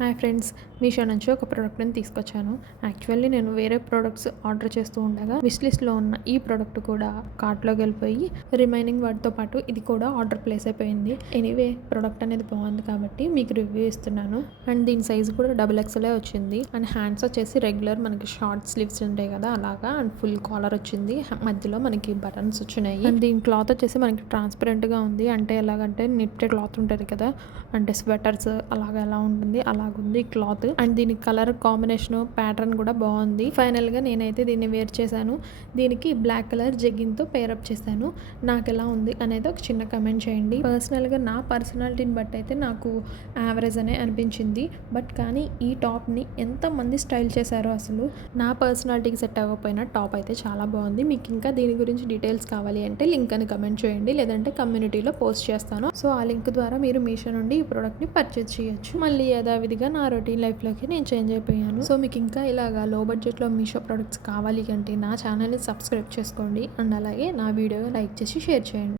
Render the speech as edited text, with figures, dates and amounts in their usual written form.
Hi friends, Meesho నుంచి ఒక ప్రోడక్ట్ని తీసుకొచ్చాను. యాక్చువల్లీ నేను వేరే ప్రోడక్ట్స్ ఆర్డర్ చేస్తూ ఉండగా విష్ లిస్ట్లో ఉన్న ఈ ప్రోడక్ట్ కూడా కార్ట్లోకి వెళ్ళిపోయి రిమైనింగ్ వాటితో పాటు ఇది కూడా ఆర్డర్ ప్లేస్ అయిపోయింది. ఎనీవే ప్రోడక్ట్ అనేది బాగుంది కాబట్టి మీకు రివ్యూ ఇస్తున్నాను. అండ్ దీని సైజ్ కూడా XXL వచ్చింది. అండ్ హ్యాండ్స్ వచ్చేసి రెగ్యులర్ మనకి షార్ట్ స్లీవ్స్ ఉంటాయి కదా అలాగా. అండ్ ఫుల్ కాలర్ వచ్చింది. మధ్యలో మనకి బటన్స్ వచ్చినాయి. అండ్ దీని క్లాత్ వచ్చేసి మనకి ట్రాన్స్పరెంట్గా ఉంది. అంటే ఎలాగంటే నిట్టెడ్ క్లాత్ ఉంటుంది కదా, అంటే స్వెటర్స్ అలాగా ఎలా ఉంటుంది అలాగుంది క్లాత్. అండ్ దీని కలర్ కాంబినేషన్ ప్యాటర్న్ కూడా బాగుంది. ఫైనల్ గా నేనైతే దీన్ని వేర్ చేశాను. దీనికి బ్లాక్ కలర్ జెగ్గింగ్ తో పేరప్ చేశాను. నాకు ఎలా ఉంది అనేది ఒక చిన్న కమెంట్ చేయండి. పర్సనల్ గా నా పర్సనాలిటీని బట్టి అయితే నాకు యావరేజ్ అనే అనిపించింది. బట్ కానీ ఈ టాప్ ని ఎంత మంది స్టైల్ చేశారో అసలు నా పర్సనాలిటీకి సెట్ అవ్వకపోయినా టాప్ అయితే చాలా బాగుంది. మీకు ఇంకా దీని గురించి డీటెయిల్స్ కావాలి అంటే లింక్ అని కమెంట్ చేయండి, లేదంటే కమ్యూనిటీలో పోస్ట్ చేస్తాను. సో ఆ లింక్ ద్వారా మీరు మీషో నుండి ఈ ప్రోడక్ట్ ని పర్చేజ్ చేయొచ్చు. మళ్ళీ యథావిధిగా నా రొటీన్ లైఫ్లోకి నేను చేంజ్ అయిపోయాను. సో మీకు ఇంకా ఇలాగా లో బడ్జెట్లో మీషో ప్రోడక్ట్స్ కావాలి అంటే నా ఛానల్ని సబ్స్క్రైబ్ చేసుకోండి. అండ్ అలాగే నా వీడియో లైక్ చేసి షేర్ చేయండి.